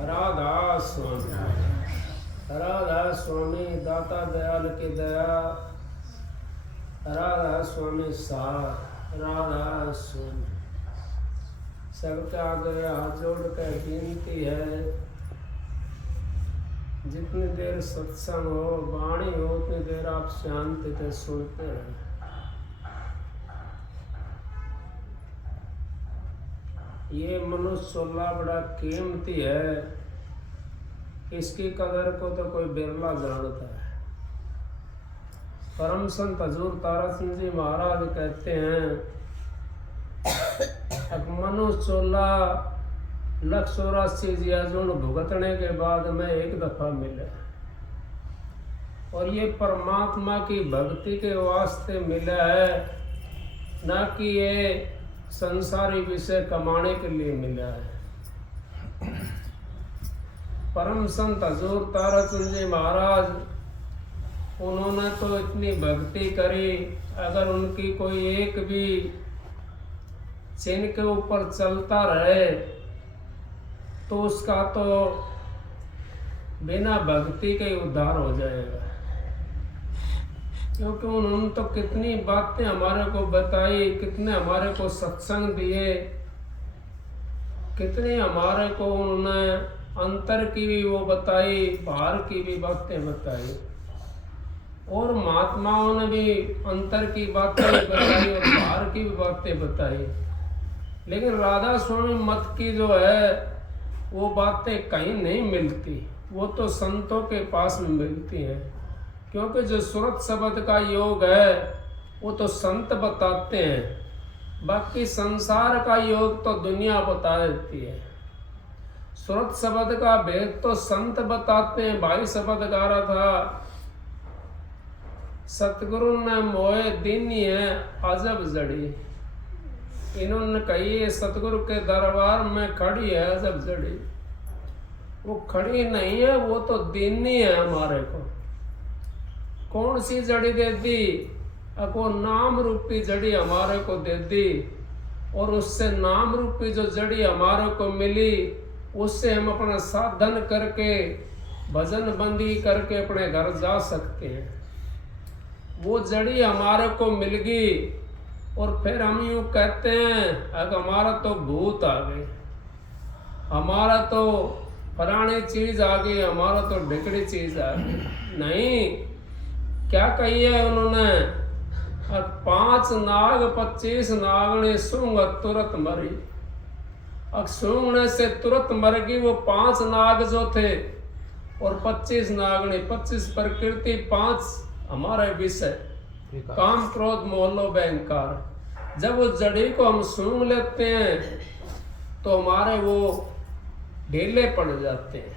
राधा स्वामी, राधा स्वामी दाता दयाल की दया, राधा स्वामी सार, राधा स्वामी। सबके आगे हाथ जोड़ कर विनती है, जितनी देर सत्संग हो वाणी हो उतनी देर आप शांति से सुनते रहें। ये मनुष्य चोला बड़ा कीमती है, इसकी कदर को तो कोई बिरला जानता है। परम संत हजूर तारा सिंह जी महाराज कहते हैं, अब मनुष्य चोला 184 जियाजुन भुगतने के बाद में एक दफा मिले, और ये परमात्मा की भक्ति के वास्ते मिला है, ना कि ये संसारी विषय कमाने के लिए मिला है। परम संत हजूर तारा सिंह जी महाराज, उन्होंने तो इतनी भक्ति करी, अगर उनकी कोई एक भी चिन्ह के ऊपर चलता रहे तो उसका तो बिना भक्ति के उद्धार हो जाएगा। क्योंकि उन्होंने तो कितनी बातें हमारे को बताई, कितने हमारे को सत्संग दिए, कितने हमारे को उन्होंने अंतर की भी वो बताई, बाहर की भी बातें बताई, और महात्माओं ने भी अंतर की बातें बताई और बाहर की भी बातें बताई। लेकिन राधा स्वामी मत की जो है वो बातें कहीं नहीं मिलती, वो तो संतों के पास में मिलती हैं। क्योंकि जो सुरत शब्द का योग है वो तो संत बताते हैं, बाकी संसार का योग तो दुनिया बता देती है। सुरत शब्द का भेद तो संत बताते हैं। भाई शब्द गा रहा था, सतगुरु ने मोए दीनी है अजब जड़ी। इन्होंने कही है सतगुरु के दरबार में खड़ी है अजब जड़ी। वो खड़ी नहीं है, वो तो दीनी है हमारे को। कौन सी जड़ी दे दी? वो नाम रूपी जड़ी हमारे को दे दी, और उससे नाम रूपी जो जड़ी हमारे को मिली उससे हम अपना साधन करके भजन बंदी करके अपने घर जा सकते हैं। वो जड़ी हमारे को मिल गई और फिर हम यूँ कहते हैं अगर हमारा तो भूत आ गए, हमारा तो पुरानी चीज आ गई, हमारा तो ढिकड़ी चीज आ गई। नहीं, क्या कही है उन्होंने? 5 नाग 25 नागने सूंघ तुरंत मरी। अब सूंघने से तुरंत मर गई वो 5 नाग जो थे, और 25 नागने, 25 प्रकृति, 5 हमारे विषय, काम क्रोध मोह लोभ अहंकार। जब उस जड़ी को हम सूंघ लेते हैं तो हमारे वो ढीले पड़ जाते हैं,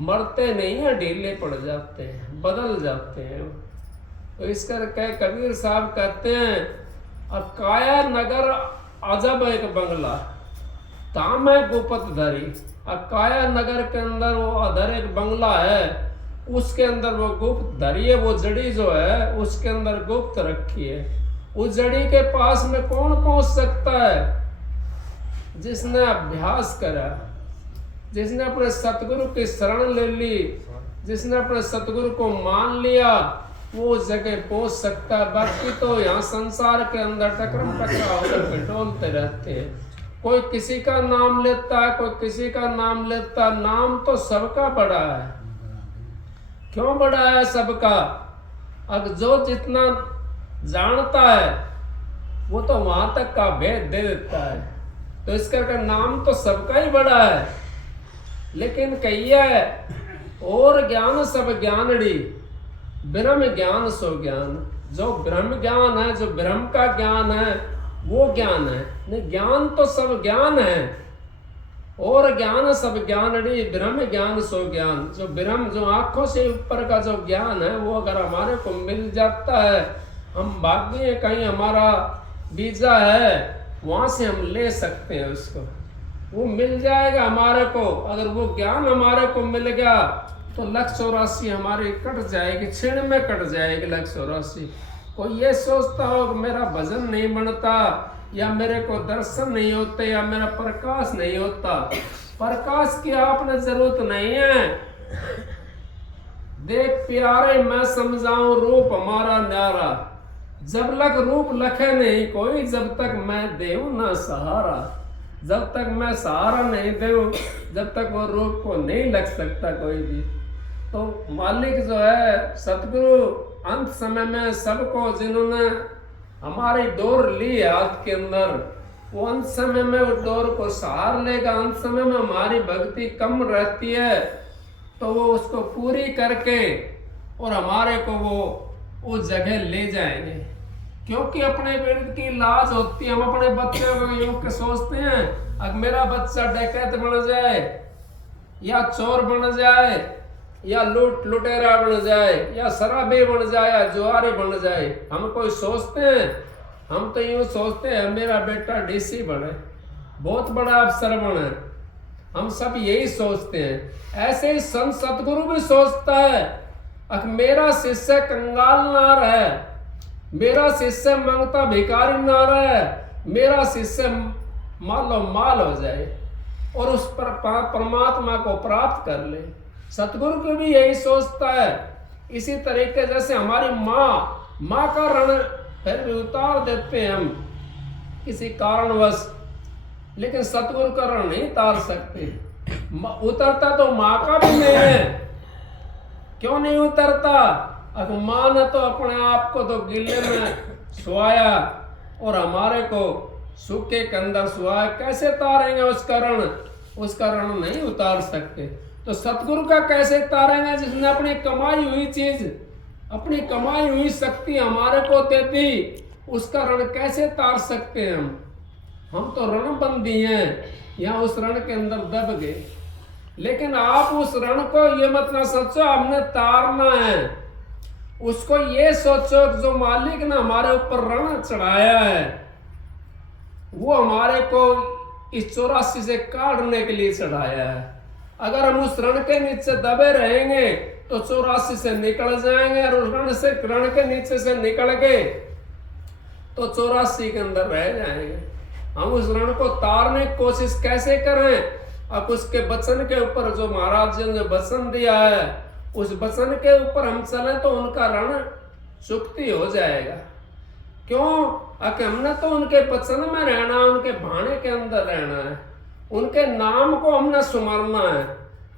मरते नहीं है, ढीले पड़ जाते हैं, बदल जाते हैं। तो इस करके कबीर साहब कहते हैं, अब काया नगर अजब एक बंगला ताम है गुपत धरी। अब काया नगर के अंदर वो अधर एक बंगला है, उसके अंदर वो गुप्त धरी है। वो जड़ी जो है उसके अंदर गुप्त रखी है। उस जड़ी के पास में कौन पहुंच सकता है? जिसने अभ्यास करा, जिसने अपने सतगुरु की शरण ले ली, जिसने अपने सतगुरु को मान लिया, वो उस जगह पहुंच सकता है। बाकी तो यहाँ संसार के अंदर टकरम टकरा होकर डोलते रहते हैं। कोई किसी का नाम लेता है, कोई किसी का नाम लेता है। नाम तो सबका बड़ा है। क्यों बड़ा है सबका? अब जो जितना जानता है वो तो वहां तक का भेद दे देता है। तो इस करके नाम तो सबका ही बड़ा है। लेकिन कहिए और ज्ञान सब ज्ञानड़ी, ब्रह्म ज्ञान सो ज्ञान। जो ब्रह्म ज्ञान है, जो ब्रह्म का ज्ञान है वो ज्ञान है। नहीं, ज्ञान तो सब ज्ञान है, और ज्ञान सब ज्ञानड़ी, ब्रह्म ज्ञान सो ज्ञान। जो ब्रह्म, जो आंखों से ऊपर का जो ज्ञान है वो अगर हमारे को मिल जाता है, हम भाग्य कहीं हमारा वीजा है वहां से हम ले सकते हैं उसको, वो मिल जाएगा हमारे को। अगर वो ज्ञान हमारे को मिल गया तो 184 हमारी कट जाएगी, क्षण में कट जाएगी 184। कोई ये सोचता हो कि मेरा भजन नहीं बनता, या मेरे को दर्शन नहीं होते, या मेरा प्रकाश नहीं होता, प्रकाश की आपने जरूरत नहीं है। देख प्यारे मैं समझाऊं रूप हमारा न्यारा, जब लग रूप लखे नहीं कोई, जब तक मैं देऊं ना सहारा। जब तक मैं सहारा नहीं दूं, जब तक वो रूप को नहीं लग सकता कोई भी। तो मालिक जो है सतगुरु अंत समय में सबको, जिन्होंने हमारी डोर ली है हाथ के अंदर, वो अंत समय में उस डोर को सहार लेगा। अंत समय में हमारी भक्ति कम रहती है तो वो उसको पूरी करके और हमारे को वो उस जगह ले जाएंगे। क्योंकि अपने विरुद्ध की लाज होती है। हम अपने बच्चे को योग के सोचते हैं, अगर मेरा बच्चा डकैत बन जाए या चोर बन जाए या लुटेरा बन जाए या शराबी बन जाए या जुआरी बन जाए, हम कोई सोचते हैं? हम तो यूं सोचते हैं मेरा बेटा डीसी बने, बहुत बड़ा अफसर बने। हम सब यही सोचते हैं। ऐसे ही संत सतगुरु भी सोचता है, अगर मेरा शिष्य कंगाल ना रहे, मेरा शिष्य मांगता भिखारी ना रहे, मेरा शिष्य मालो माल हो जाए और उस पर परमात्मा को प्राप्त कर ले। सतगुरु को भी यही सोचता है। इसी तरीके जैसे हमारी माँ का ऋण फिर भी उतार देते हैं हम किसी कारणवश, लेकिन सतगुरु का ऋण नहीं उतार सकते। उतरता तो माँ का भी नहीं है। क्यों नहीं उतरता? अगर माँ ने तो अपने आप को तो गिले में सुहाया और हमारे को सूखे के अंदर सुहाया, कैसे उतारेंगे उसका ऋण? उसका ऋण नहीं उतार सकते। तो सतगुरु का कैसे उतारेंगे जिसने अपनी कमाई हुई चीज, अपनी कमाई हुई शक्ति हमारे को दे दी, उसका ऋण कैसे उतार सकते हैं हम तो ऋणबंदी हैं, यहाँ उस ऋण के अंदर दब गए। लेकिन आप उस ऋण को ये मत ना सोचो हमने तारना है, उसको ये सोचो जो मालिक ने हमारे ऊपर ऋण चढ़ाया है वो हमारे को इस 84 से काटने के लिए चढ़ाया है। अगर हम उस ऋण के नीचे दबे रहेंगे तो 84 से निकल जाएंगे, और उस ऋण के नीचे से निकल गए तो 84 के अंदर रह जाएंगे। हम उस ऋण को तारने की कोशिश कैसे करें? अब उसके वचन के ऊपर जो महाराज जी ने वचन दिया है, उस वचन के ऊपर हम चलें तो उनका ऋण चुकती हो जाएगा। क्यों? अगर हमने तो उनके वचन में रहना, उनके भाने के अंदर रहना है, उनके नाम को हमने सुमरना है।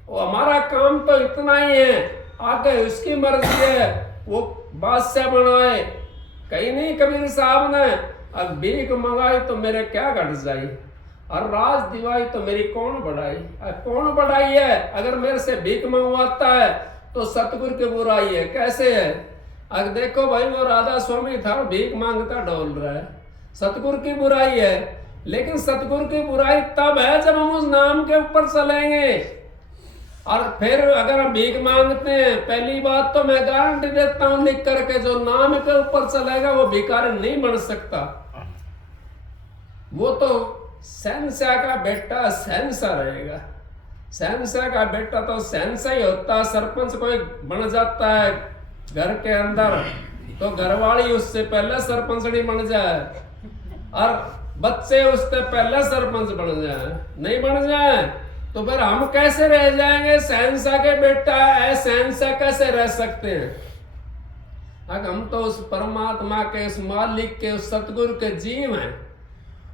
और हमारा काम तो इतना ही है, आगे उसकी मर्जी है, वो बादशाह बनाए। कहीं नहीं कबीर साहब ने अब भीख मंगाई तो मेरे क्या घट जाई, और राज दिवाई तो मेरी कौन बढ़ाई। कौन बढ़ाई है? अगर मेरे से भीख मंगवाता है तो सतगुरु की बुराई है। कैसे है? अगर देखो भाई वो राधा स्वामी था, भीख मांगता डोल रहा है, सतगुरु की बुराई है। लेकिन सतगुरु की बुराई तब है जब हम उस नाम के ऊपर चलेंगे। और फिर अगर हम भीख मांगते हैं, पहली बात तो मैं गारंटी देता हूं लिख करके, जो नाम के ऊपर चलेगा वो भिखारी नहीं बन सकता। वो तो शहंशाह का बेटा शहंशाह रहेगा। शहंशाह का बेटा तो शहंशाह ही होता है। सरपंच कोई बन जाता है घर के अंदर तो घरवाली उससे पहले सरपंचनी बन जाए, और बच्चे उससे पहले सरपंच बन जाए, नहीं बन जाए तो फिर हम कैसे रह जाएंगे? शहंशाह के बेटा है, शहंशाह कैसे रह सकते हैं? अगर हम तो उस परमात्मा के, उस मालिक के, उस सतगुरु के जीव हैं।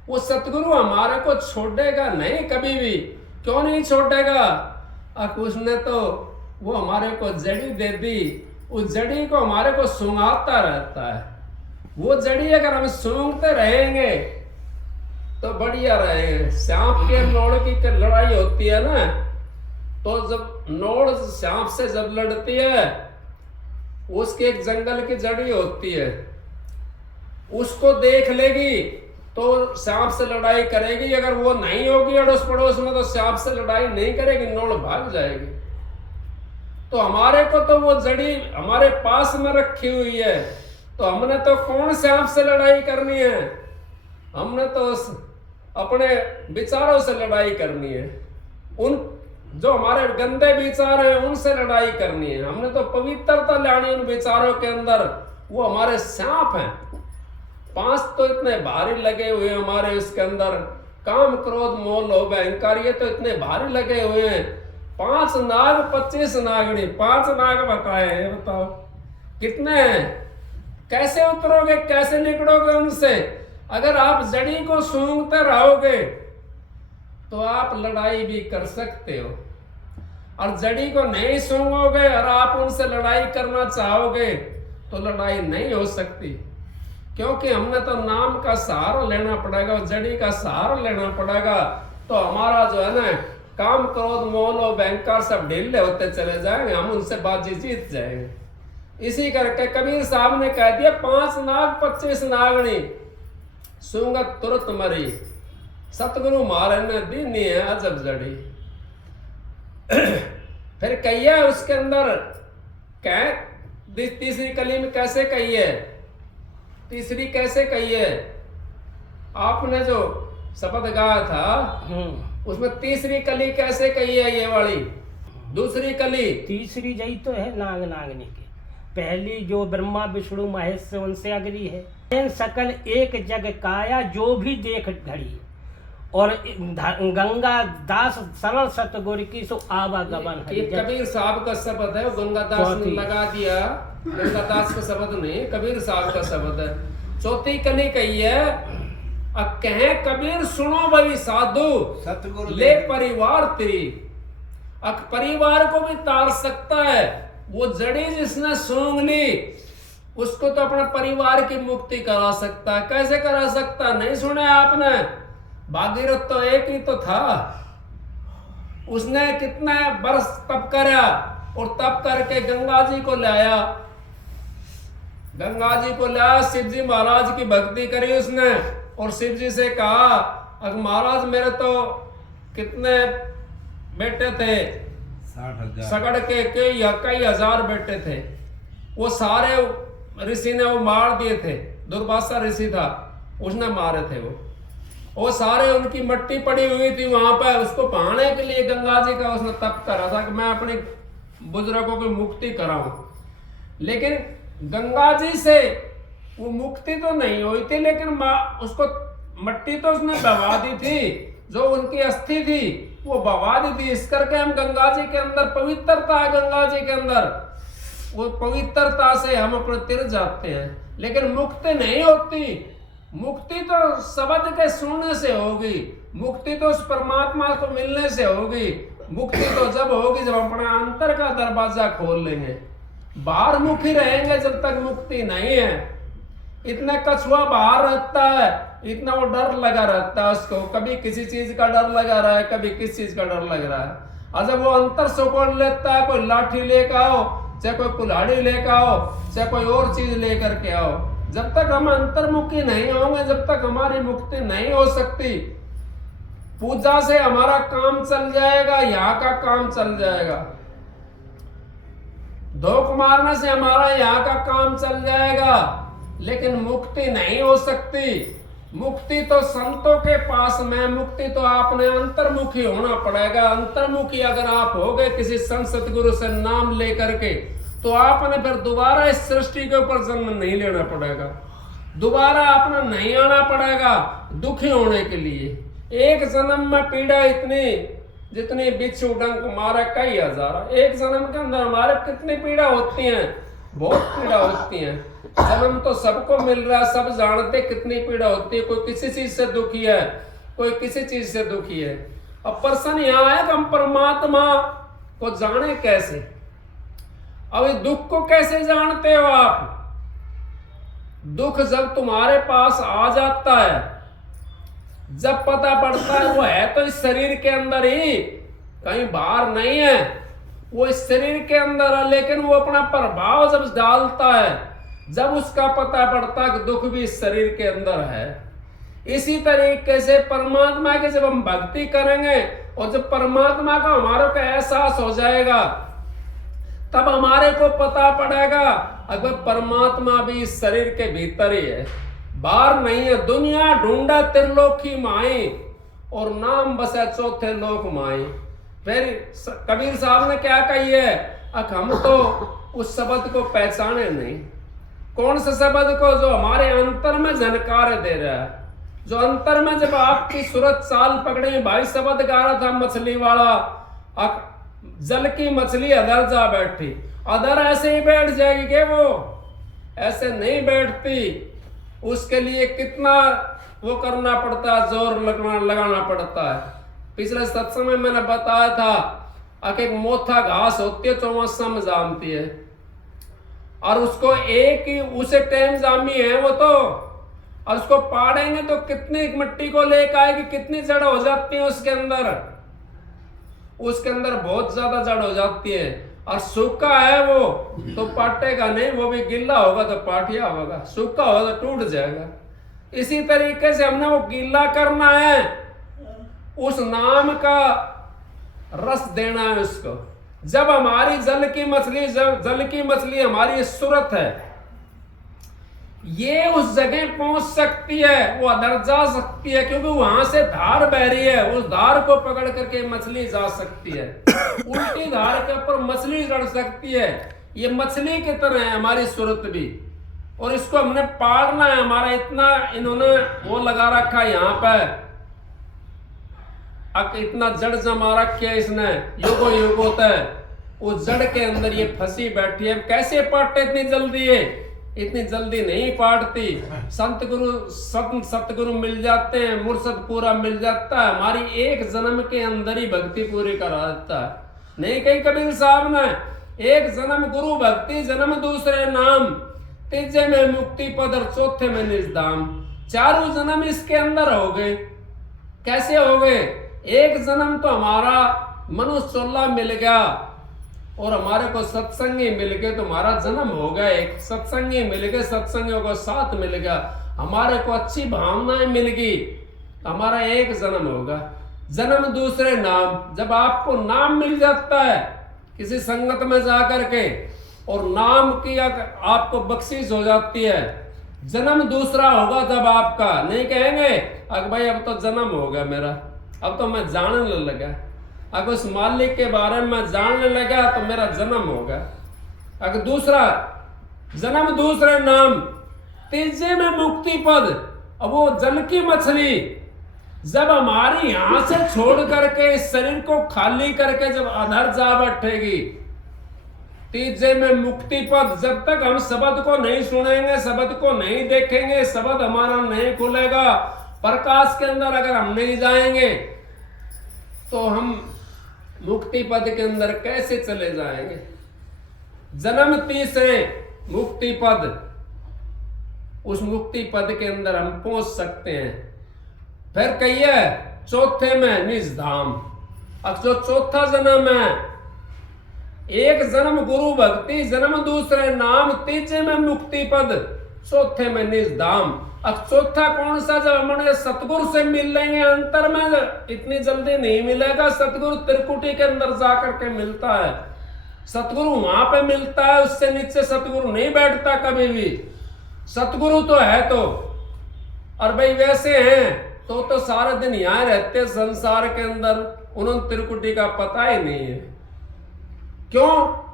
वो सतगुरु हमारे को छोड़ेगा नहीं कभी भी। क्यों नहीं छोड़ेगा? अगर उसने तो वो हमारे को जड़ी दे दी, उस जड़ी को हमारे को सूंघाता रहता है। वो जड़ी अगर हम सूंघते रहेंगे तो बढ़िया रहेंगे। सांप के नोड़ की लड़ाई होती है ना, तो जब नोड़ सांप से जब लड़ती है, उसके एक जंगल की जड़ी होती है, उसको देख लेगी तो सांप से लड़ाई करेगी। अगर वो नहीं होगी अड़ोस पड़ोस में तो सांप से लड़ाई नहीं करेगी, नोड़ भाग जाएगी। तो हमारे को तो वो जड़ी हमारे पास में रखी हुई है, तो हमने तो कौन सांप से लड़ाई करनी है? हमने तो अपने विचारों से लड़ाई करनी है। उन जो हमारे गंदे विचार हैं उनसे लड़ाई करनी है। हमने तो पवित्रता लानी उन विचारों के अंदर। वो हमारे सांप हैं। 5 तो इतने भारी लगे हुए हमारे इसके अंदर, काम क्रोध मोह लोभ अहंकार, ये तो इतने भारी लगे हुए हैं। 5 नाग 25 नागणी, 5 नाग बताए हैं, बताओ कितने हैं? कैसे उतरोगे, कैसे निकलोगे उनसे? अगर आप जड़ी को सूंघते रहोगे तो आप लड़ाई भी कर सकते हो, और जड़ी को नहीं सूंघोगे और आप उनसे लड़ाई करना चाहोगे तो लड़ाई नहीं हो सकती, क्योंकि हमने तो नाम का सहारा लेना पड़ेगा, जड़ी का सहारा लेना पड़ेगा। तो हमारा जो है ना काम क्रोध मोह लोभ अहंकार सब ढीले होते चले जाएंगे, हम उनसे बाजी जीत जाएंगे। इसी करके कबीर साहब ने कह दिया 5 नाग 25 नागणी, सूंगत तुरंत मरी, सतगुरु मारे ने दीनी है अजब जड़ी। फिर कहिए उसके अंदर कह तीसरी कली में कैसे कहिए, तीसरी कैसे कहिए? आपने जो शब्द गाया था उसमें तीसरी कली कैसे कही है? ये वाली दूसरी कली, तीसरी जई तो है नाग नागनी के। पहली जो ब्रह्मा विष्णु महेश से उनसे अगली है। सकल एक जग काया जो भी देख घड़ी, और गंगा दास सरल सतगुरु की सो आवागमन है। ये कबीर साहब का शब्द है, गंगा दास ने लगा दिया, गंगा दास का शब्द नहीं, कबीर साहब का शब्द है। चौथी कली कही है, अब कहे कबीर सुनो भाई साधु सतगुरु ले परिवार तेरी। अब परिवार को भी तार सकता है, वो जड़ी जिसने सूंघ ली उसको तो अपने परिवार की मुक्ति करा सकता है। कैसे करा सकता? नहीं सुना आपने? भागीरथ तो एक ही तो था, उसने कितने वर्ष तप करा, और तप करके गंगा जी को लाया, गंगा जी को लाया, शिव जी महाराज की भक्ति करी उसने, और शिव जी से कहा अगर महाराज मेरे तो कितने बेटे थे, 60,000 सगड़ के कई हजार बेटे थे, वो सारे ऋषि ने वो मार दिए थे। दुर्वासा ऋषि था, उसने मारे थे वो सारे, उनकी मट्टी पड़ी हुई थी वहां पर। उसको पाने के लिए गंगा जी का उसने तप करा था कि मैं अपने बुजुर्गों की मुक्ति कराऊं, लेकिन गंगा जी से वो मुक्ति तो नहीं हुई थी, लेकिन उसको मट्टी तो उसने बहा दी थी, जो उनकी अस्थि थी वो बहा दी थी। इस करके हम गंगा जी के अंदर पवित्रता है, गंगा जी के अंदर वो पवित्रता से हम अपने तिर जाते हैं, लेकिन मुक्ति नहीं होती। मुक्ति तो शब्द के सुनने से होगी, मुक्ति तो उस परमात्मा को मिलने से होगी। मुक्ति तो जब होगी जब अपना अंतर का दरवाजा खोल लेंगे। बाहर मुखी रहेंगे जब तक मुक्ति नहीं है। इतना कछुआ बाहर रहता है, इतना वो डर लगा रहता है उसको, कभी किसी चीज का डर लगा रहा है, कभी किस चीज का डर लग रहा है। और जब वो अंतर सुकून लेता है, कोई लाठी लेकर आओ, चाहे कोई कुल्हाड़ी लेकर आओ, चाहे कोई और चीज लेकर के आओ, जब तक हम अंतर्मुखी नहीं होंगे, जब तक हमारी मुक्ति नहीं हो सकती। पूजा से हमारा काम चल जाएगा, यहाँ का काम चल जाएगा, धोख मारने से हमारा यहाँ का काम चल जाएगा, लेकिन मुक्ति नहीं हो सकती। मुक्ति तो संतों के पास में, मुक्ति तो आपने अंतर्मुखी होना पड़ेगा। अंतर्मुखी अगर आप हो गए किसी संत सतगुरु से नाम लेकर के, तो आपने फिर दोबारा इस सृष्टि के ऊपर जन्म नहीं लेना पड़ेगा, दोबारा आपने नहीं आना पड़ेगा दुखी होने के लिए। एक जन्म में पीड़ा इतनी जितनी बिच्छू डंक मारे कई हजार, एक जन्म के अंदर हमारे कितनी पीड़ा होती है, बहुत पीड़ा होती है। जन्म तो सबको मिल रहा है, सब जानते कितनी पीड़ा होती है। कोई किसी चीज से दुखी है, कोई किसी चीज से दुखी है। अब प्रश्न यहाँ है कि हम परमात्मा को जाने कैसे? अब इस दुख को कैसे जानते हो आप? दुख जब तुम्हारे पास आ जाता है, जब पता पड़ता है वो है तो इस शरीर के अंदर ही, कहीं बाहर नहीं है, वो इस शरीर के अंदर है, लेकिन वो अपना प्रभाव जब डालता है, जब उसका पता पड़ता है कि दुख भी इस शरीर के अंदर है। इसी तरीके से परमात्मा की जब हम भक्ति करेंगे और जब परमात्मा का हमारे को एहसास हो जाएगा, तब हमारे को पता पड़ेगा अगर परमात्मा भी इस शरीर के भीतर ही है, बाहर नहीं है। दुनिया ढूंढा त्रिलोकी माई, और नाम बसा चौथे लोक माई। फिर कबीर साहब ने क्या कही है, अब हम तो उस शब्द को पहचाने नहीं। कौन से शब्द को? जो हमारे अंतर में झनकार दे रहा है, जो अंतर में जब आपकी सूरत चाल पकड़े, भाई शब्द गा रहा था मछली वाला, जल की मछली अधर जा बैठी, अधर ऐसे ही बैठ जाएगी कि वो ऐसे नहीं बैठती, उसके लिए कितना वो करना पड़ता है, जोर लगाना पड़ता है। पिछले सत्संग में मैंने बताया था कि एक मोथा घास होती है, चौमासा में जामती है, और उसको एक ही उसे टाइम जामी है वो तो, और उसको पाड़ेंगे तो कितनी मिट्टी को लेकर आएगी, कितनी जड़ हो जाती है उसके अंदर बहुत ज्यादा जड़ हो जाती है। और सूखा है वो तो पाटेगा नहीं, वो भी गिल्ला होगा तो पाटिया होगा, सूखा होगा तो टूट जाएगा। इसी तरीके से हमने वो गीला करना है, उस नाम का रस देना है उसको। जब हमारी जल की मछली हमारी सूरत है, ये उस जगह पहुंच सकती है, वो अधर जा सकती है, क्योंकि वहां से धार बह रही है, उस धार को पकड़ करके मछली जा सकती है, उल्टी धार के ऊपर मछली चढ़ सकती है। ये मछली की तरह है हमारी सूरत भी, और इसको हमने पाड़ना है। हमारा इतना इन्होंने वो लगा रखा है यहाँ पे, इतना जड़ जमा रखी है इसने, युगो तक उस जड़ के अंदर ये फंसी बैठी है। कैसे पाटते इतनी जल्दी है? इतनी जल्दी नहीं पाटती। सतगुरु मिल जाते हैं, मुर्शद पूरा मिल जाता है, हमारी एक जन्म के अंदर ही भक्ति पूरी करा देता है। नहीं कही कबीर साहब ने, एक जन्म गुरु भक्ति, जन्म दूसरे नाम, तीजे में मुक्ति पद और चौथे में निजधाम। चारों जन्म इसके अंदर हो गए। कैसे हो गए? एक जन्म तो हमारा मनुष्य चोला मिल गया और हमारे को सत्संगी मिल गए, तो हमारा जन्म हो गया। एक सत्संगी मिल गए, सत्संगियों को साथ मिल गया, हमारे को अच्छी भावनाएं मिल गई, हमारा एक जन्म होगा। जन्म दूसरे नाम, जब आपको नाम मिल जाता है किसी संगत में जाकर के, और नाम की आपको बख्शिश हो जाती है, जन्म दूसरा होगा जब आपका। नहीं कहेंगे अगर भाई अब तो जन्म हो गया मेरा, अब तो मैं जानने लगा, अगर उस मालिक के बारे में जानने लगा तो मेरा जन्म होगा। अगर दूसरा जन्म दूसरे नाम, तीजे में मुक्ति पद। अब वो जल की मछली जब हमारी यहां से छोड़ करके इस शरीर को खाली करके जब अधर जा बैठेगी, तीजे में मुक्ति पद। जब तक हम शब्द को नहीं सुनेंगे, शब्द को नहीं देखेंगे, शब्द हमारा नहीं खुलेगा, प्रकाश के अंदर अगर हम नहीं जाएंगे तो हम मुक्ति पद के अंदर कैसे चले जाएंगे? जन्म तीसरे मुक्ति पद, उस मुक्ति पद के अंदर हम पहुंच सकते हैं। फिर कहिए चौथे में निज धाम। अब जो चौथा जन्म है, एक जन्म गुरु भक्ति, जन्म दूसरे नाम, तीजे में मुक्ति पद, चौथे में निज धाम। अब चौथा कौन सा? जब हमने सतगुरु से मिल लेंगे, अंतर में इतनी जल्दी नहीं मिलेगा। सतगुरु त्रिकुटी के अंदर जाकर के मिलता है, सतगुरु वहां पे मिलता है, उससे नीचे सतगुरु नहीं बैठता कभी भी। सतगुरु तो है तो, और भाई वैसे हैं तो सारा दिन यहाँ रहते संसार के अंदर, उन्होंने त्रिकुटी का पता ही नहीं है। क्यों?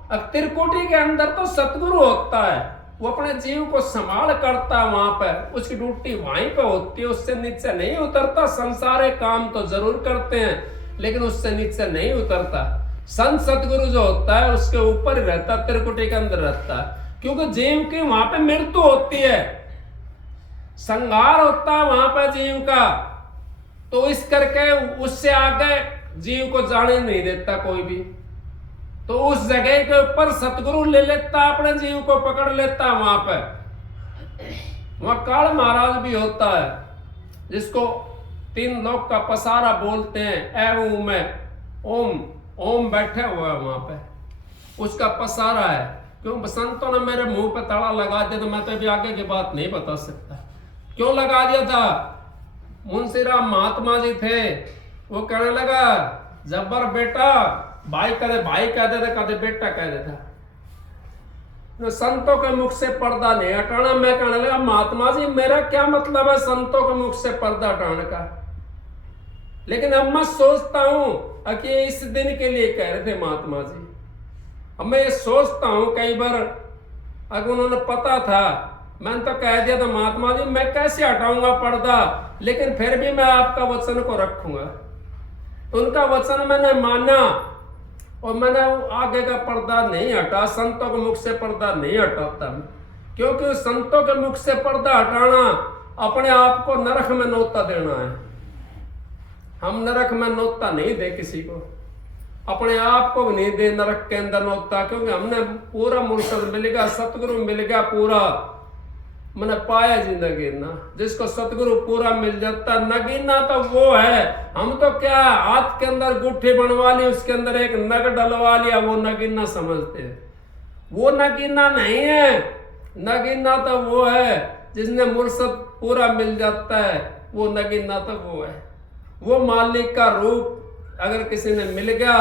अब त्रिकुटी के अंदर तो सतगुरु होता है, वो अपने जीव को संभाल करता है, वहां पर उसकी ड्यूटी वहीं पे होती है, उससे नीचे नहीं उतरता। संसारे काम तो जरूर करते हैं लेकिन उससे नीचे नहीं उतरता। संत सतगुरु जो होता है उसके ऊपर ही रहता, त्रिकुटी के अंदर रहता है, क्योंकि जीव की वहां पे मृत्यु होती है, संहार होता है वहां पर जीव का। तो इस करके उससे आगे जीव को जाने नहीं देता कोई भी। तो उस जगह के ऊपर सतगुरु ले लेता, अपने जीव को पकड़ लेता। वहां पर वहां काल महाराज भी होता है, जिसको तीन लोग का पसारा बोलते हैं। ए में ओम, ओम बैठे हुए है वहां पे, उसका पसारा है। क्यों? संतों ने मेरे मुंह पे ताला लगा दिया, तो मैं तो अभी आगे की बात नहीं बता सकता क्यों लगा दिया था। मुंशीराम महात्मा जी थे, वो कहने लगा जब्बर बेटा, भाई कदे भाई कह देता, कदे बेटा कह देता। तो संतों के मुख से पर्दा नहीं हटाना। मैं कहने लगा महात्मा जी मेरा क्या मतलब है संतों के मुख से पर्दा हटाने का? लेकिन अब मैं सोचता हूं कि इस दिन के लिए कह रहे थे महात्मा जी। अब मैं ये सोचता हूं कई बार, अगर उन्होंने पता था मैंने तो कह दिया था महात्मा जी मैं कैसे हटाऊंगा पर्दा, लेकिन फिर भी मैं आपका वचन को रखूंगा। उनका वचन मैंने माना और मैंने आगे का पर्दा नहीं हटा। संतों के मुख से पर्दा नहीं हटाता, क्योंकि संतों के मुख से पर्दा हटाना अपने आप को नरक में नोता देना है। हम नरक में नोता नहीं दे किसी को, अपने आप को भी नहीं दे नरक के अंदर नोता, क्योंकि हमने पूरा मुर्शद मिल गया, सतगुरु मिल गया पूरा, मैंने पाया जिंदगी ना। जिसको सतगुरु पूरा मिल जाता, नगीना तो वो है। हम तो क्या हाथ के अंदर गुट्ठी बनवा ली, उसके अंदर एक नग डलवा लिया, वो नगीना समझते हैं। वो नगीना नहीं है, नगीना तो वो है जिसने मुर्शद पूरा मिल जाता है, वो नगीना तो वो है। वो मालिक का रूप अगर किसी ने मिल गया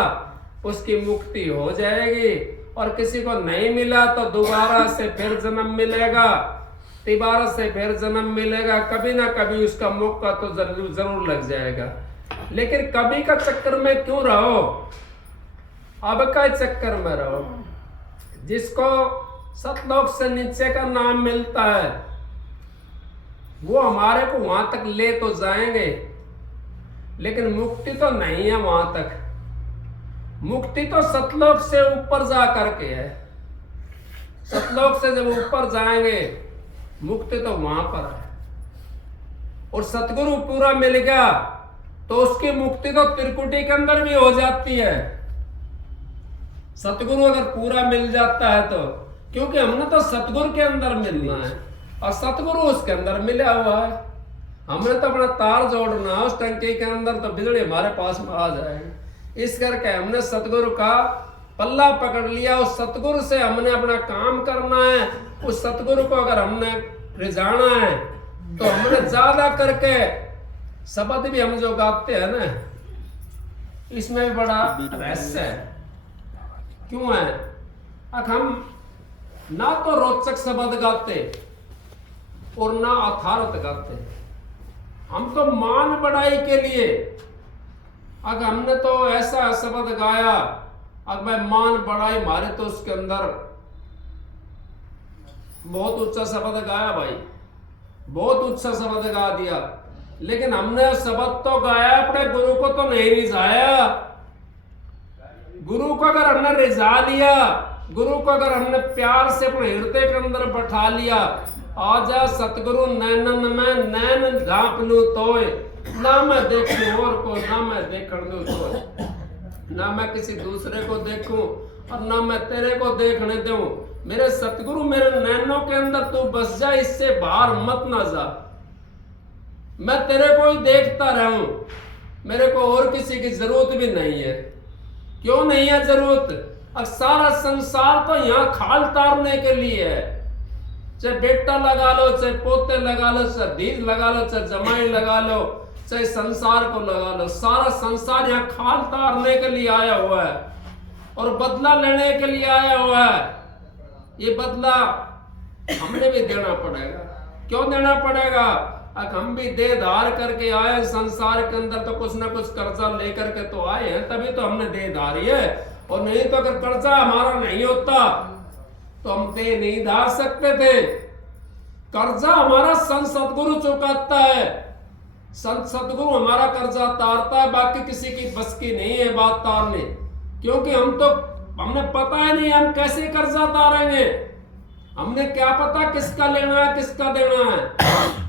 उसकी मुक्ति हो जाएगी, और किसी को नहीं मिला तो दोबारा से फिर जन्म मिलेगा, तिबारा से फिर जन्म मिलेगा। कभी ना कभी उसका मौका तो जरूर लग जाएगा। लेकिन कभी का चक्कर में क्यों रहो, अब का चक्कर में रहो। जिसको सतलोक से नीचे का नाम मिलता है वो हमारे को वहां तक ले तो जाएंगे, लेकिन मुक्ति तो नहीं है वहां तक। मुक्ति तो सतलोक से ऊपर जा करके है। सतलोक से जब ऊपर जाएंगे मुक्ति तो वहां पर है। और सतगुरु पूरा मिल गया तो उसकी मुक्ति तो त्रिकुटी के अंदर भी हो जाती है। सतगुरु अगर पूरा मिल जाता है तो, क्योंकि हमने तो सतगुरु के अंदर मिलना है और सतगुरु उसके अंदर मिला हुआ है। हमने तो अपना तार जोड़ना है उस टंकी के अंदर, तो बिजली हमारे पास में आ जाएगी। इस करके हमने सतगुरु का पल्ला पकड़ लिया। उस सतगुरु से हमने अपना काम करना है। उस सतगुरु को अगर हमने रिझाना है तो हमने ज्यादा करके शब्द भी हम जो गाते हैं ना, इसमें भी बड़ा रहस्य है। क्यों है? अब हम ना तो रोचक शब्द गाते और ना अथारत गाते, हम तो मान बढ़ाई के लिए। अगर हमने तो ऐसा शब्द गाया, अब मैं मान बढ़ाई मारे तो उसके अंदर बहुत ऊंचा शब्द गाया भाई, बहुत ऊंचा शब्द गा दिया, लेकिन हमने शब्द तो गाया, अपने गुरु को तो नहीं रिझाया। गुरु को अगर हमने रिझा लिया, गुरु को अगर हमने प्यार से अपने हृदय के अंदर बैठा लिया, आजा सतगुरु नैनन में नैन झांप लूं तोय, ना मैं देखूं और को, ना मैं देखण दूं तोय, ना मैं किसी दूसरे को देखूं और ना मैं तेरे को देखने दूं। मेरे सतगुरु मेरे नैनों के अंदर तू बस जा, इससे बाहर मत ना जा। मैं तेरे को ही देखता रहूं, मेरे को और किसी की जरूरत भी नहीं है। क्यों नहीं है जरूरत? अब सारा संसार तो यहाँ खाल तारने के लिए है। चाहे बेटा लगा लो, चाहे पोते लगा लो, चाहे धीज लगा लो, चाहे जमाई लगा लो, चाहे संसार को लगा लो, सारा संसार यहाँ खाल तारने के लिए आया हुआ है और बदला लेने के लिए आया हुआ है। ये बदला हमने भी देना पड़ेगा। क्यों देना पड़ेगा? अब हम भी दे धार करके आए संसार के अंदर, तो कुछ ना कुछ कर्जा लेकर के तो आए हैं, तभी तो हमने दे धारी है। और नहीं तो अगर कर्जा हमारा नहीं होता तो हम दे नहीं धार सकते थे। कर्जा हमारा संत सतगुरु चुकाता है, संत सतगुरु हमारा कर्जा तारता है, बाकी किसी की बस की नहीं है बात तारने। क्योंकि हमने पता ही नहीं हम कैसे कर्जा तारेंगे, हमने क्या पता किसका लेना है किसका देना है।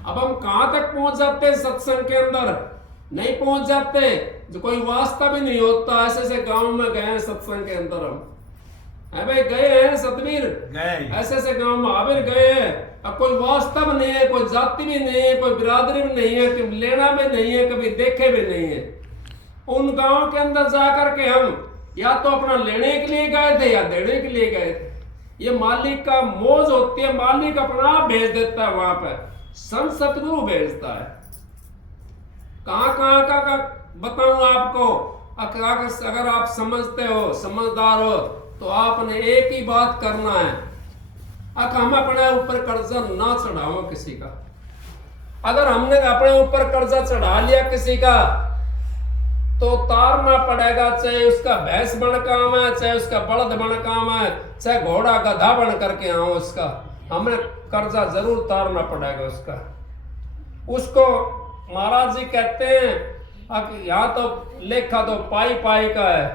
अब हम कहां तक पहुंच जाते हैं सत्संग के अंदर? नहीं पहुंच जाते, जो कोई वास्ता भी नहीं होता। ऐसे ऐसे गांव में गए हैं सत्संग के अंदर, हम है भाई गए हैं सतवीर, ऐसे ऐसे गांव महावीर गए हैं। अब कोई वास्ता भी नहीं है, कोई जाति भी नहीं है, कोई बिरादरी भी नहीं है, कभी लेना भी नहीं है, कभी देखे भी नहीं है। उन गांव के अंदर जाकर के हम या तो अपना लेने के लिए गए थे या देने के लिए गए थे। ये मालिक का मौज होती है, मालिक अपना आप भेज देता है वहां पर, संत सतगुरु भेजता है। कहां का बताऊं आपको? अगर आप समझते हो, समझदार हो, तो आपने एक ही बात करना है, हम अपने ऊपर कर्जा ना चढ़ाओ किसी का। अगर हमने अपने ऊपर कर्जा चढ़ा लिया किसी का तो तारना पड़ेगा, चाहे उसका भैंस बन काम है, चाहे उसका बलद बन काम है, चाहे घोड़ा गधा बन करके आओ उसका, हमें कर्जा जरूर उतारना पड़ेगा उसका। उसको महाराज जी कहते हैं अब यहाँ तो लेखा तो पाई पाई का है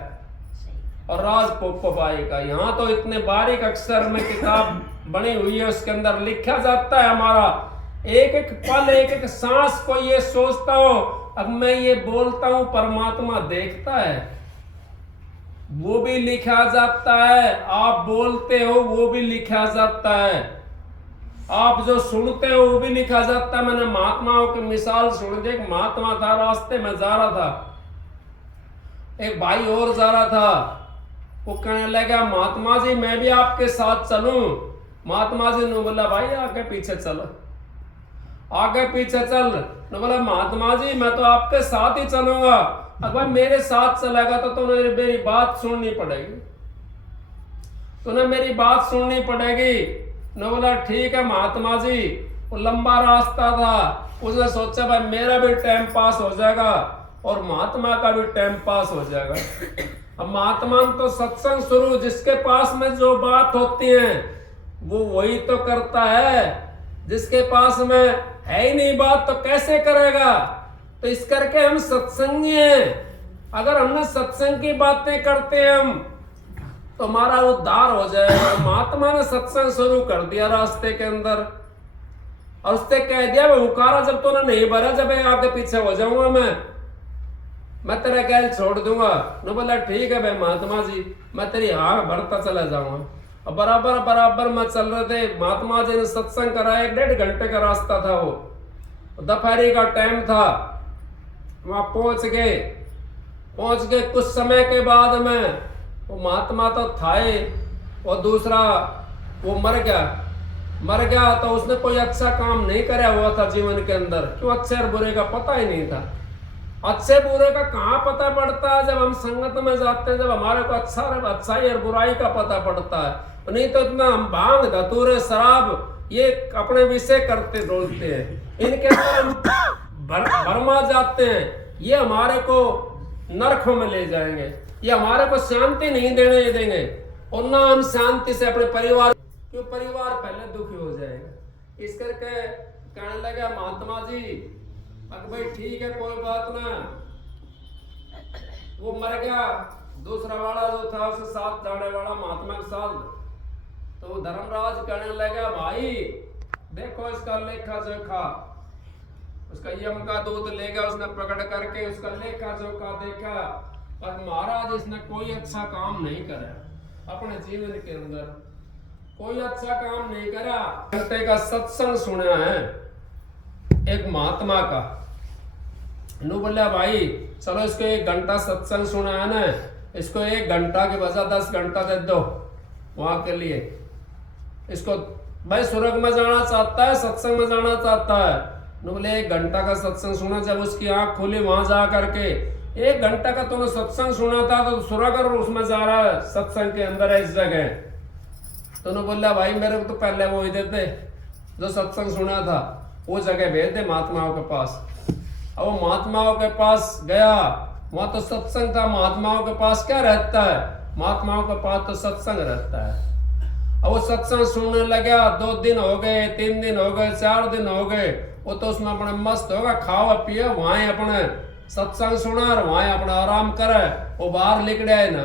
और राज पोप पाई का। यहाँ तो इतने बारीक अक्षर में किताब बनी हुई है, उसके अंदर लिखा जाता है हमारा एक एक पल, एक एक सांस को ये सोचता हो अब मैं ये बोलता हूं परमात्मा देखता है, वो भी लिखा जाता है। आप बोलते हो वो भी लिखा जाता है, आप जो सुनते हो वो भी लिखा जाता है। मैंने महात्माओं की मिसाल सुन दी। एक महात्मा था, रास्ते में जा रहा था, एक भाई और जा रहा था, वो कहने लगा महात्मा जी मैं भी आपके साथ चलूं। महात्मा जी ने बोला भाई आगे पीछे चलो, आगे पीछे चल। ने बोला महात्मा जी मैं तो आपके साथ ही चलूंगा। अब भाई मेरे साथ चलेगा तो तुम्हें मेरी बात सुननी पड़ेगी, तुम्हें मेरी बात सुननी पड़ेगी। ने बोला ठीक है महात्मा जी। वो लंबा रास्ता था, उसने सोचा भाई मेरा भी टाइम पास हो जाएगा और महात्मा का भी टाइम पास हो जाएगा। अब महात्मा तो सत्संग शुरू, जिसके पास में जो बात होती है वो वही तो करता है, जिसके पास में है ही नहीं बात तो कैसे करेगा। तो इस करके हम सत्संगी हैं। अगर हमने सत्संग की बातें करते हैं हम तो हमारा उद्धार हो जाएगा। महात्मा ने सत्संग शुरू कर दिया रास्ते के अंदर और उससे कह दिया मैं हुकारा जब तूने नहीं भरा, जब आगे पीछे हो जाऊंगा मैं तेरा गैल छोड़ दूंगा। ने बोला ठीक है भाई महात्मा जी मैं तेरी हाँ भरता चला जाऊंगा। और बराबर बराबर में चल रहे थे। महात्मा जी ने सत्संग कराया, 1.5 घंटे का रास्ता था, वो दोपहरी का टाइम था। वहां पहुंच गए। कुछ समय के बाद में वो महात्मा तो था ही, और दूसरा वो मर गया तो उसने कोई अच्छा काम नहीं कराया हुआ था जीवन के अंदर। क्यों अच्छे और बुरे का पता ही नहीं था। अच्छे बुरे का कहाँ पता पड़ता है? जब हम संगत में जाते हैं, जब हमारे को अच्छाई और बुराई का पता पड़ता है। नहीं तो इतना हम भांग धतूरे शराब ये अपने विषय करते डोलते हैं, इनके अंदर हम भरमा जाते हैं। ये हमारे को नरकों में ले जाएंगे, ये हमारे को शांति नहीं देंगे और ना हम शांति से अपने परिवार, क्यों परिवार पहले दुखी हो जाएगा। इस करके कहने लगा महात्मा जी अब भाई ठीक है कोई बात ना। वो मर गया, दूसरा वाला जो था उसके साथ जाने वाला महात्मा के साथ, तो धर्मराज कहने लगा भाई देखो इसका लेखा जोखा। उसका यम का दूध ले गया, उसने प्रकट करके उसका लेखा जोखा देखा और महाराज इसने कोई अच्छा काम नहीं करा अपने जीवन के अंदर, कोई अच्छा काम नहीं करा। घंटे का सत्संग सुना है एक महात्मा का। नु बोला भाई चलो इसको 1 घंटा सत्संग सुना है ना, इसको 1 घंटा के बजाय 10 घंटा दे दो वहां के लिए। इसको भाई स्वर्ग में जाना चाहता है, सत्संग में जाना चाहता है। नु बोले 1 घंटा का सत्संग सुना। जब उसकी आंख खुली वहां जा करके 1 घंटा का तूने सत्संग सुना था तो स्वर्ग और उसमें जा रहा है सत्संग के अंदर है इस जगह। तो उन्होंने बोला भाई मेरे को तो पहले वो ही देते जो सत्संग सुना था, वो जगह भेज दे महात्माओं के पास। अब वो महात्माओं के पास गया, वहां तो सत्संग था। महात्माओं के पास क्या रहता है? महात्माओं के पास तो सत्संग रहता है। अब वो सत्संग सुनने लगा। 2 दिन हो गए, 3 दिन हो गए, 4 दिन हो गए। वो तो उसमें अपने मस्त होगा, खाओ पियो, वहां अपने सत्संग सुना और वहां अपना आराम करे। वो बाहर निकले है ना।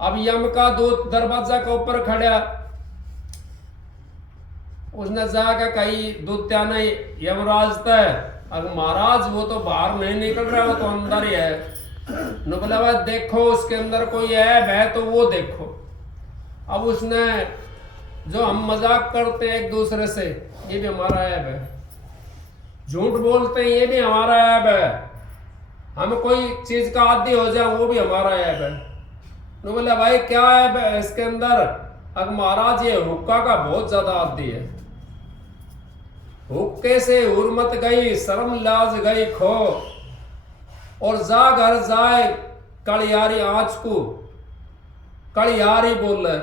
अब यम का दूत दरवाजा के ऊपर खड़ा, उसने जाकर कही दूत्याने यमराज तय, अब महाराज वो तो बाहर नहीं निकल रहा, वो तो अंदर ही है। न बोला भाई देखो उसके अंदर कोई ऐब है तो वो देखो। अब उसने जो हम मजाक करते हैं एक दूसरे से, ये भी हमारा ऐब है। झूठ बोलते हैं, ये भी हमारा ऐब है। हम कोई चीज का आदी हो जाए, वो भी हमारा ऐब है। न बोला भाई क्या ऐब है इसके अंदर? अब महाराज ये हुक्का का बहुत ज्यादा आदी है। हुक्के से हुर्मत गई, शर्म लाज गई खो, और जा घर जाए कलियारी आँच को, कलियारी बोले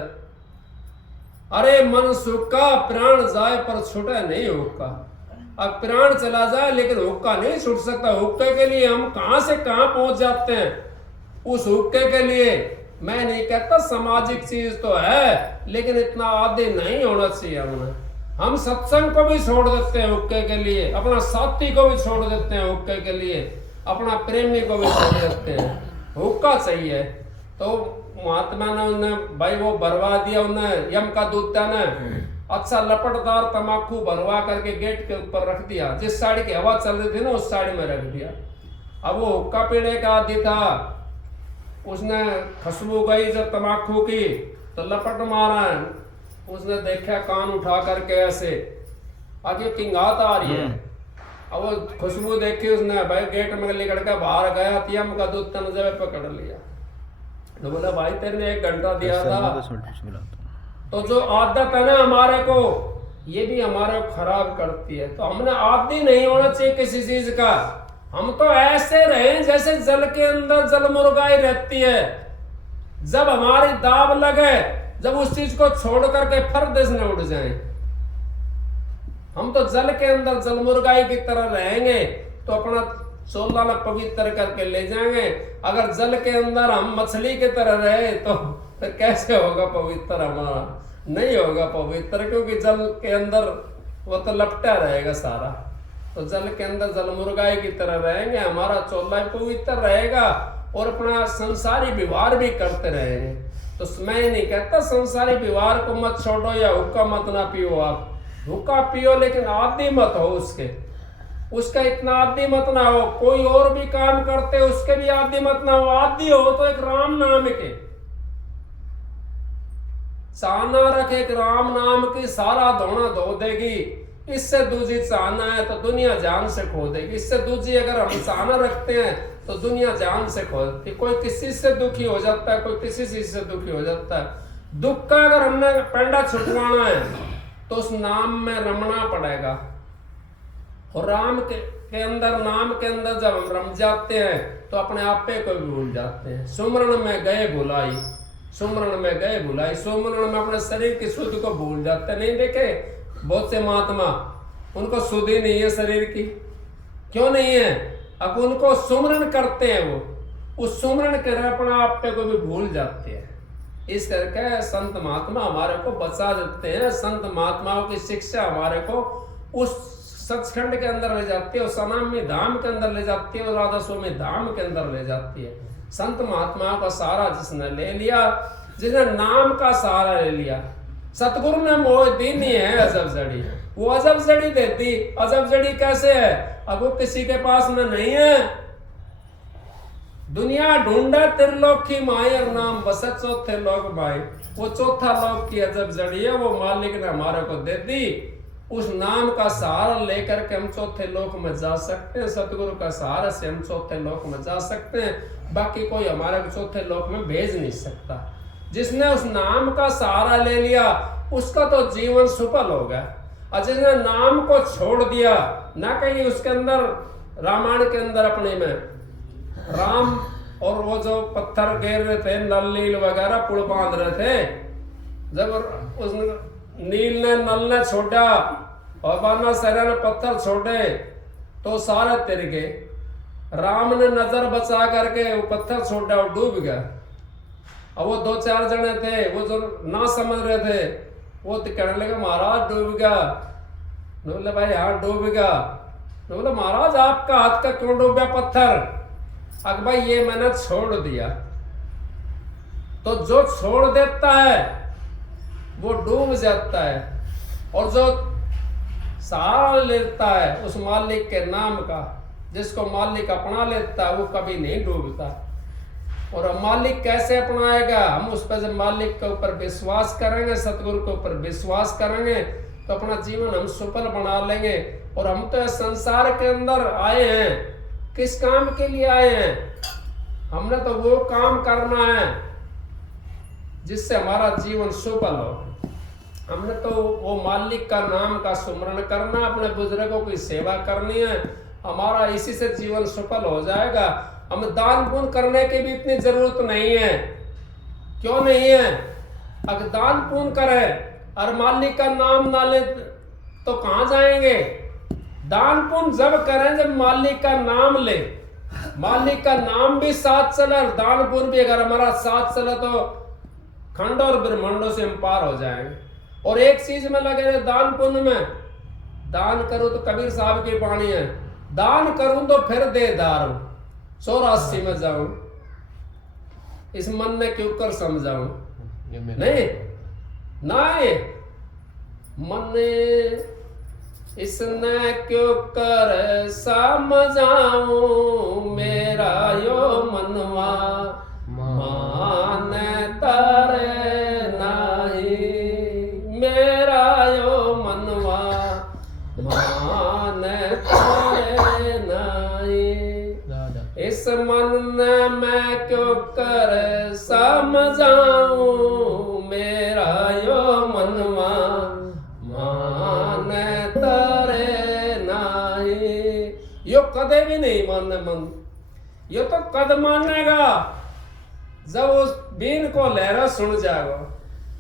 अरे मन सुक्का प्राण जाए पर छूटे नहीं हुक्का। अब प्राण चला जाए लेकिन हुक्का नहीं छूट सकता। हुक्के के लिए हम कहां से कहां पहुंच जाते हैं। उस हुक्के के लिए मैं नहीं कहता सामाजिक चीज तो है, लेकिन इतना आदि नहीं होना चाहिए हमें। हम सत्संग को भी छोड़ देते हैं हुक्के के लिए, अपना साथी को भी छोड़ देते हैं हुक्के के लिए, अपना प्रेमी को भी छोड़ देते हैं, हुक्का चाहिए। तो महात्मा ने उन्हें भाई वो भरवा दिया, उन्हें यम का दूता ने अच्छा लपटदार तमाकू भरवा करके गेट के ऊपर रख दिया, जिस साइड की हवा चल रही थी ना उस साइड में रख दिया। अब वो हुक्का पीने का आदि था, उसने खुशबू गई जब तमाकू की तो लपट मारा है, उसने देखा कान उठा करके ऐसे आगे किंगात आ रही है। अब वो खुशबू देखी उसने, भाई गेट में निकल के बाहर गया, यम का दूत तंजे पकड़ लिया। तो बोला भाई तेरे 1 घंटा दिया था। तो जो आदत है ना हमारे को, ये भी हमारे को खराब करती है। तो हमने आदी नहीं होना चाहिए किसी चीज का। हम तो ऐसे रहे जैसे जल के अंदर जलमुर्गाई रहती है। जब हमारी दाब लगे, जब उस चीज को छोड़ करके फर्देश न उड़ जाए, हम तो जल के अंदर जलमुर्गाई की तरह रहेंगे तो अपना चोला पवित्र करके ले जाएंगे। अगर जल के अंदर हम मछली की तरह रहे तो फिर कैसे होगा पवित्र? हमारा नहीं होगा पवित्र, क्योंकि जल के अंदर वो तो लपटा रहेगा सारा। तो जल के अंदर जलमुर्गाई की तरह रहेंगे, हमारा चोला पवित्र रहेगा और अपना संसारी व्यवहार भी करते रहेंगे। तो मैं नहीं कहता संसारी व्यवहार को मत छोड़ो या हुक्का मत ना पियो। आप हुक्का पियो लेकिन आदी मत हो उसका इतना आदी मत ना हो। कोई और भी काम करते उसके भी आदी मत ना हो। आदी हो तो एक राम नाम के चाहना रखे, एक राम नाम की सारा धोना धो देगी। इससे दूसरी चाहना है तो दुनिया जान से खो देगी। इससे दूसरी अगर हम चाहना रखते हैं तो दुनिया जान से खो देती। कोई किसी से दुखी हो जाता है, कोई किसी चीज से दुखी हो जाता है। दुख का अगर हमने पंडा छुटवाना है तो उस नाम में रमना पड़ेगा। और राम के अंदर, नाम के अंदर जब हम रम जाते हैं तो अपने आप पे को भी भूल जाते हैं। सुमरण में गए भुलाई, सुमरण में गए भुलाई, सुमरण में अपने शरीर की शुद्ध को भूल जाते हैं। नहीं देखे बहुत से महात्मा, उनको शुद्धि नहीं है शरीर की। क्यों नहीं है? अब उनको सुमरण करते हैं, वो उस सुमरण के अपना आप पे को भी भूल जाते हैं। इस करके संत महात्मा हमारे को बचा देते हैं। संत महात्माओं की शिक्षा हमारे को उस सचखंड के अंदर ले जाती है, उस अनामी धाम के अंदर ले जाती है, और राधा स्वामी धाम के अंदर ले जाती है। संत महात्माओं का सहारा जिसने ले लिया, जिसने नाम का सहारा ले लिया, सतगुरु ने मोह दी नहीं है अजब जड़ी, वो अजब जड़ी देती। अजब जड़ी कैसे है? अब वो किसी के पास में नहीं है। दुनिया ढूंढा त्रिलोक की माई और नाम बसे चौथे लोक भाई। वो चौथा लोक की अजब जड़ी है, वो मालिक ने हमारे को दे दी। उस नाम का सहारा लेकर के हम चौथे लोक में जा सकते हैं। सतगुरु का सहारा से हम चौथे लोक में जा सकते हैं। बाकी कोई हमारे को चौथे लोक में भेज नहीं सकता। जिसने उस नाम का सहारा ले लिया उसका तो जीवन सफल हो गया। और जिसने नाम को छोड़ दिया, ना कहीं उसके अंदर रामायण के अंदर अपने में राम और वो जो पत्थर घेर रहे थे, नल नील वगैरह पुल बांध रहे थे, जब उस नील ने नल ने छोड़ा और बाना सैरा ने पत्थर छोड़े तो सारे तिर गए। राम ने नजर बचा करके वो पत्थर छोड़ा और डूब गया। अब वो 2-4 जने थे, वो जो ना समझ रहे थे, वो तो कहने लगे महाराज डूब गया। बोले भाई हाँ डूब गया। बोले महाराज आपका हाथ का क्यों डूब गया पत्थर? अब भाई ये मैंने छोड़ दिया। तो जो छोड़ देता है वो डूब जाता है, और जो सहारा लेता है उस मालिक के नाम का, जिसको मालिक अपना लेता है वो कभी नहीं डूबता। और मालिक कैसे अपनाएगा? हम उस पर जब मालिक के ऊपर विश्वास करेंगे, सतगुरु के ऊपर विश्वास करेंगे तो अपना जीवन हम सफल बना लेंगे। और हम तो संसार के अंदर आए हैं, किस काम के लिए आए हैं? हमने तो वो काम करना है जिससे हमारा जीवन सफल हो। हमने तो वो मालिक का नाम का सुमरण करना, अपने बुजुर्गों की सेवा करनी है। हमारा इसी से जीवन सफल हो जाएगा। हमें दान पुण्य करने की भी इतनी जरूरत नहीं है। क्यों नहीं है? अगर दान पुण्य करें और मालिक का नाम ना ले तो कहां जाएंगे? दान पुण्य जब करें जब मालिक का नाम ले। मालिक का नाम भी साथ चला, दान पुण्य भी अगर हमारा साथ चला तो खंड और ब्रह्मांडों से हम पार हो जाएंगे। और एक चीज में लगे रहे, दान पुण्य में, दान करूं तो कबीर साहब की वाणी है, दान करूं तो फिर दे दारूं, 84 में जाऊं, इस मन ने क्यों कर समझाऊं, नहीं नहीं मन इसने क्यों कर समझाऊं, मेरा यो मनवा माने तारे नहीं, मेरा यो मनवा माने तारे नहीं, इस मन ने मैं क्यों कर समझाऊं, मेरा यो मनवा माने तारे नहीं। यो कदे भी नहीं माने मन, यो तो कद मानेगा जब उस बीन को लहरा सुन जाएगा,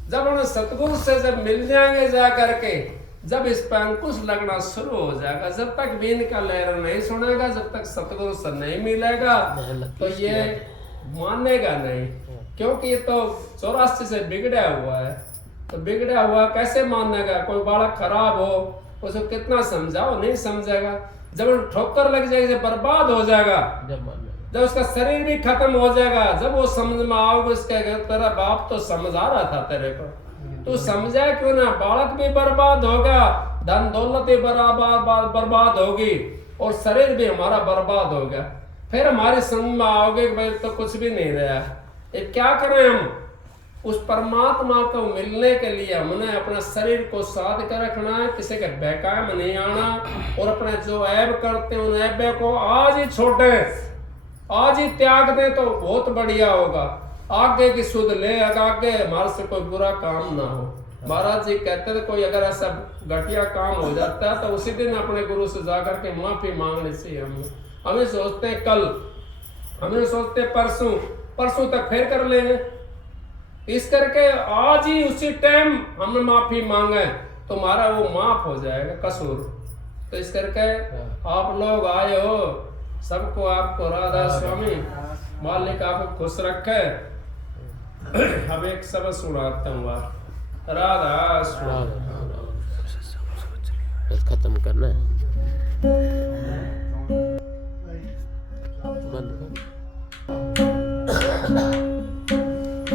जब उन्हें सतगुरु से जब मिल जाएंगे जा करके, जब इस पर अंकुश लगना शुरू हो जाएगा। जब तक बीन का लहरा नहीं सुनेगा, जब तक सतगुरु से नहीं मिलेगा तो ये मानेगा नहीं, क्योंकि ये तो 84 से बिगड़ा हुआ है। तो बिगड़ा हुआ कैसे मानेगा? कोई बालक खराब हो उसको कितना समझाओ, नहीं समझेगा। जब ठोकर लग जाएगी, जब बर्बाद हो जाएगा, जब उसका शरीर भी खत्म हो जाएगा, जब वो समझ में आओगे उसके तेरा बाप तो समझा रहा था तेरे को, तू समझा क्यों ना? बालक भी बर्बाद होगा, धन दौलत भी बर्बाद होगी, और शरीर भी हमारा बर्बाद होगा। फिर हमारी समझ में आओगे कि भाई तो कुछ भी नहीं रहा। ये क्या करें हम? उस परमात्मा को मिलने के लिए हमने अपना शरीर को साध कर रखना है, किसी के बहकाए में नहीं आना, और अपने जो ऐब करते हैं उन ऐबे को आज ही छोड़े, आज ही त्याग दे तो बहुत बढ़िया होगा। आगे की सुध ले, आगे हमारे से कोई बुरा काम ना हो। महाराज जी कहते थे कोई अगर ऐसा घटिया काम हो जाता है तो उसी दिन अपने गुरु से जाकर के माफी मांगनी चाहिए। हमें सोचते हैं कल, हमें सोचते हैं परसों तक फिर कर लेंगे। इस करके आज ही उसी टाइम हमने माफी मांगे तो हमारा वो माफ हो जाएगा कसूर। तो इस करके आप लोग आए हो, सबको आपको राधा स्वामी मालिक आपको खुश रखे। अब एक सबक सुनाता हूँ, राधा स्वामी। खत्म करना है।